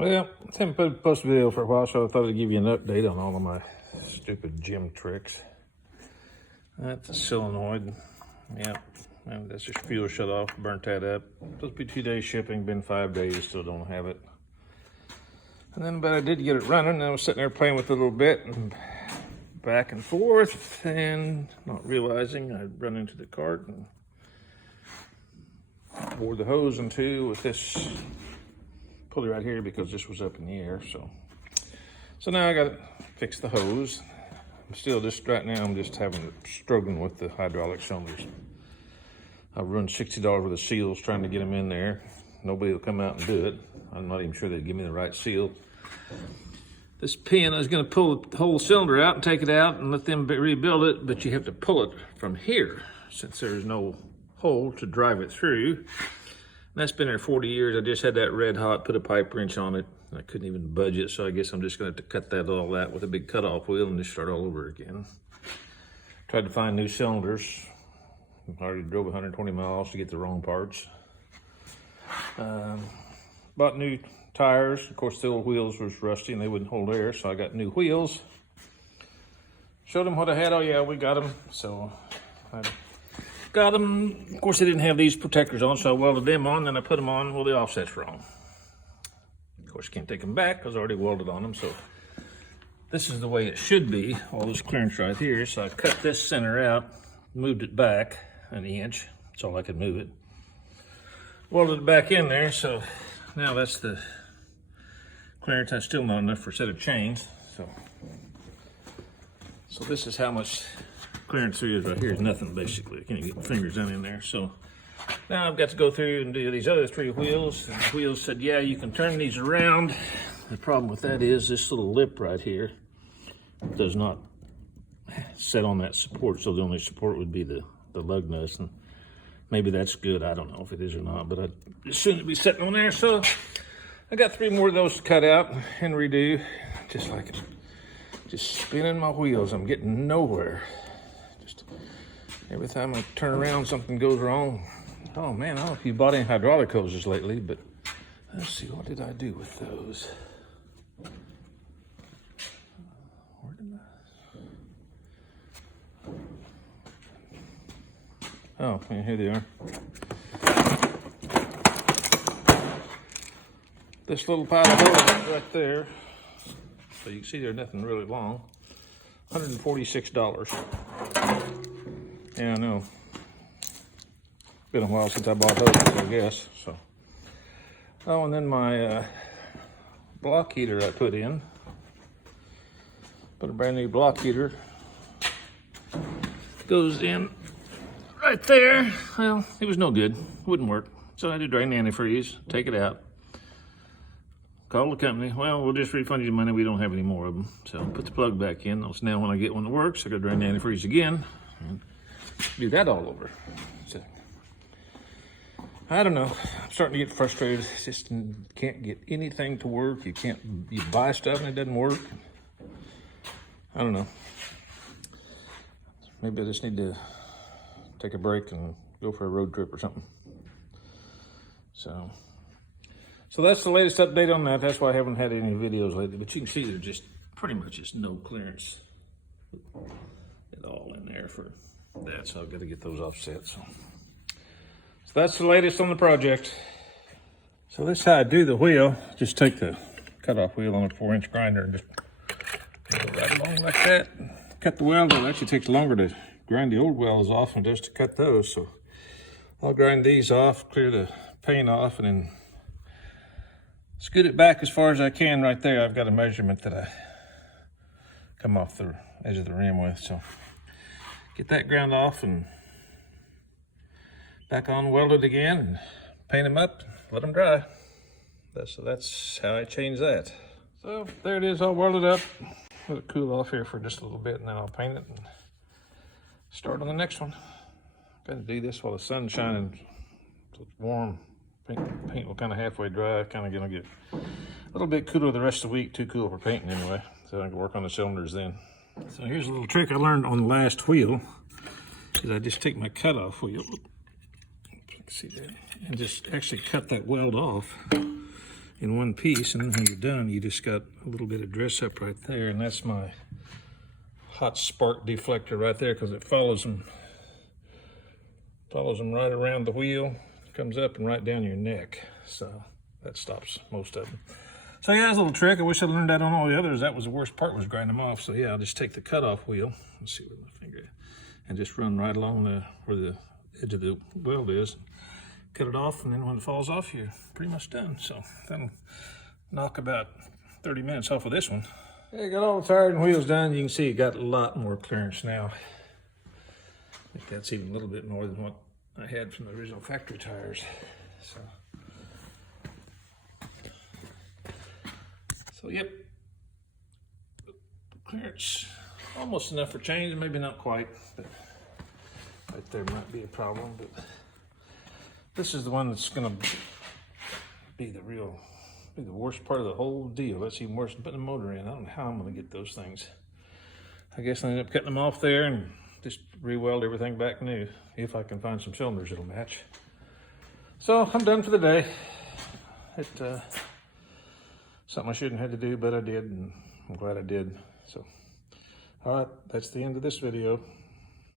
Well, I haven't posted a video for a while, so I thought I'd give you an update on all of my stupid gym tricks. That's a solenoid. Yep, and that's just fuel shut off, burnt that up. Supposed to be 2 days shipping, been 5 days, still don't have it. And then, but I did get it running, and I was sitting there playing with it a little bit, and back and forth, and not realizing I'd run into the cart and bored the hose in two with this pulley right here because this was up in the air. So now I got to fix the hose. I'm still just right now, I'm just struggling with the hydraulic cylinders. I've run $60 worth of seals trying to get them in there. Nobody will come out and do it. I'm not even sure they'd give me the right seal. This pin, I was going to pull the whole cylinder out and take it out and let them rebuild it, but you have to pull it from here since there's no hole to drive it through. And that's been there 40 years. I just had that red hot, put a pipe wrench on it. I couldn't even budge it, so I guess I'm just going to have to cut that all out with a big cutoff wheel and just start all over again. Tried to find new cylinders. I already drove 120 miles to get the wrong parts. Bought new tires. Of course, the old wheels was rusty and they wouldn't hold air, so I got new wheels. Showed them what I had. Oh yeah, we got them. So I got them. Of course, they didn't have these protectors on, so I welded them on, then I put them on. Well, the offset's wrong. Of course, you can't take them back because I already welded on them. So this is the way it should be. All this clearance right here. So I cut this center out, moved it back an inch. That's all I could move it. Welded it back in there. So now that's the clearance. That's still not enough for a set of chains. So this is how much clearance there is right here. Is nothing basically. I can't get my fingers down in there. So now I've got to go through and do these other three wheels. And the wheels said, yeah, you can turn these around. The problem with that is this little lip right here does not set on that support. So the only support would be the lug nuts. And maybe that's good. I don't know if it is or not, but it shouldn't be sitting on there. So I got 3 more of those to cut out and redo. Just like it. Just spinning my wheels. I'm getting nowhere. Just every time I turn around, something goes wrong. Oh man, I don't know if you bought any hydraulic hoses lately, but let's see, what did I do with those? Where did I? Oh, yeah, here they are. This little pile of hoses right there. So you can see there's nothing really long. $146. Yeah, I know. Been a while since I bought those, I guess. So, oh, and then my block heater I put in. Put a brand new block heater. Goes in right there. Well, it was no good. Wouldn't work. So I had to drain the antifreeze, take it out. Call the company. Well, we'll just refund you the money. We don't have any more of them. So put the plug back in. So now when I get one that works, I got to drain the antifreeze again and do that all over. So I don't know. I'm starting to get frustrated. Just can't get anything to work. You buy stuff and it doesn't work. I don't know. Maybe I just need to take a break and go for a road trip or something. So that's the latest update on that. That's why I haven't had any videos lately. But you can see there's just pretty much just no clearance at all in there for that. So I've got to get those offset. So that's the latest on the project. So this is how I do the wheel. Just take the cutoff wheel on a 4-inch grinder and just go right along like that. Cut the weld. It actually takes longer to grind the old welds off than it does to cut those. So I'll grind these off, clear the paint off, and then scoot it back as far as I can right there. I've got a measurement that I come off the edge of the rim with. So get that ground off and back on, weld it again, and paint them up, let them dry. That's how I change that. So there it is, all welded up. Let it cool off here for just a little bit, and then I'll paint it and start on the next one. Got to do this while the sun's shining, so it's warm. Paint will kind of halfway dry. Kind of gonna get a little bit cooler the rest of the week. Too cool for painting anyway. So I can work on the cylinders then. So here's a little trick I learned on the last wheel. Is I just take my cutoff wheel, see that, and just actually cut that weld off in one piece, and then when you're done, you just got a little bit of dress up right there, and that's my hot spark deflector right there, because it follows them right around the wheel, comes up and right down your neck, so that stops most of them. So yeah, that's a little trick. I wish I learned that on all the others. That was the worst part, was grinding them off. So yeah, I'll just take the cutoff wheel, let's see where my finger is, and just run right along where the edge of the weld is, cut it off, and then when it falls off, you're pretty much done. So that'll knock about 30 minutes off of this one. Yeah, got all the tires and wheels done. You can see it got a lot more clearance now. I think that's even a little bit more than what I had from the original factory tires. So yep, clearance almost enough for change, maybe not quite, but right there might be a problem. But this is the one that's gonna be the worst part of the whole deal. That's even worse than putting a motor in. I don't know how I'm gonna get those things. I guess I ended up cutting them off there and just re-weld everything back new, if I can find some cylinders that'll match. So I'm done for the day. Something I shouldn't have had to do, but I did, and I'm glad I did. So, all right, that's the end of this video.